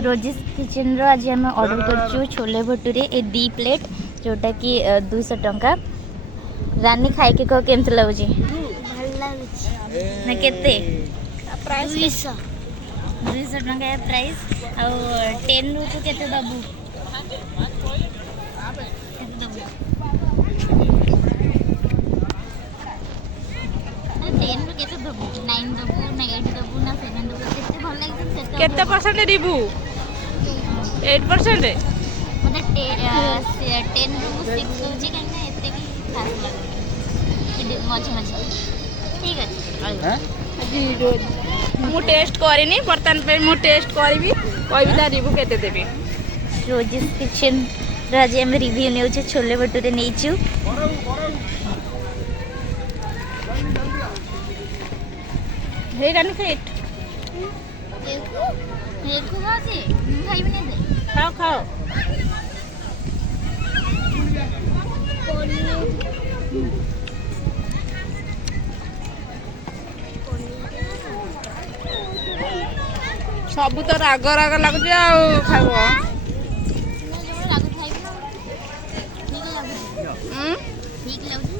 रोजिस kitchen रो आज आम order कर छोले भटूरे ए 2 प्लेट जोटा कि 200 टंका। रानी खाई के कह केमती लगुच ना केते 200 टंका प्राइस आ 10 रु तू केते दबु केते परसेंट रिव्यू 8% मतलब 10 रु 6 दोची कहीं एते भी खास लगे मझे मझे ठीक है। मु टेस्ट करिनी बर्तन पे मु टेस्ट करबी कहबी ता रिव्यू केते देबी। रोजिस किचन आज आम रिव्यू ने छोले भटूरे नहीं हे रानी खाइट खाओ खाओ सब तो राग राग लगुच खाइब ठीक लगे